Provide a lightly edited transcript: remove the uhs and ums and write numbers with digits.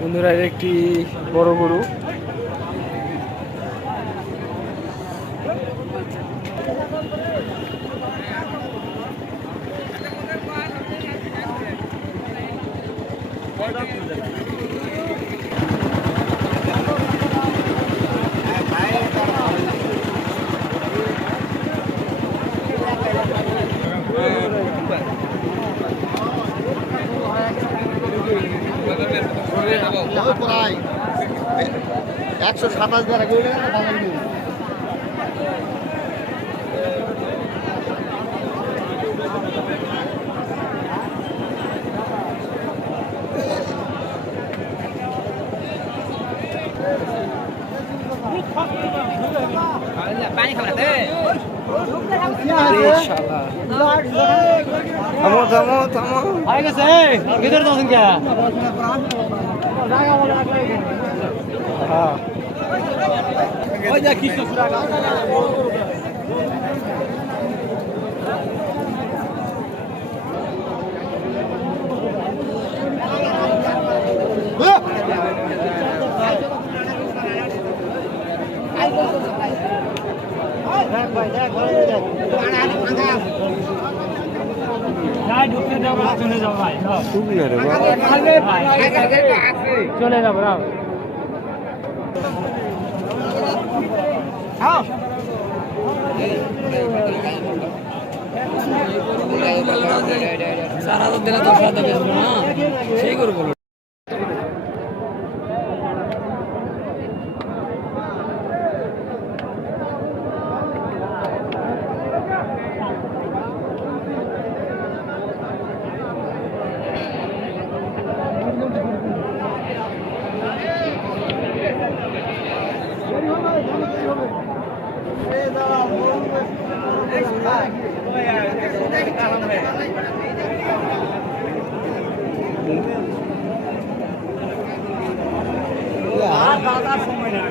বন্ধুরা এর একটি বড় গরু। প্রায় 127 দ্বারা গেলে পানি খাওয়াতে থামো থামো থামো। হয়ে গেছে ভিতরে তো আছেন কে হ্যাঁ ওই যা কৃষ্ণ সুরা ঢুকতে যাবো চলে যাবো ভাই শুকনো রে বাবা। চলে যাবো রাও সারা তো দিলে 10 টাকা বেচবো না সেই করবো আর সময় না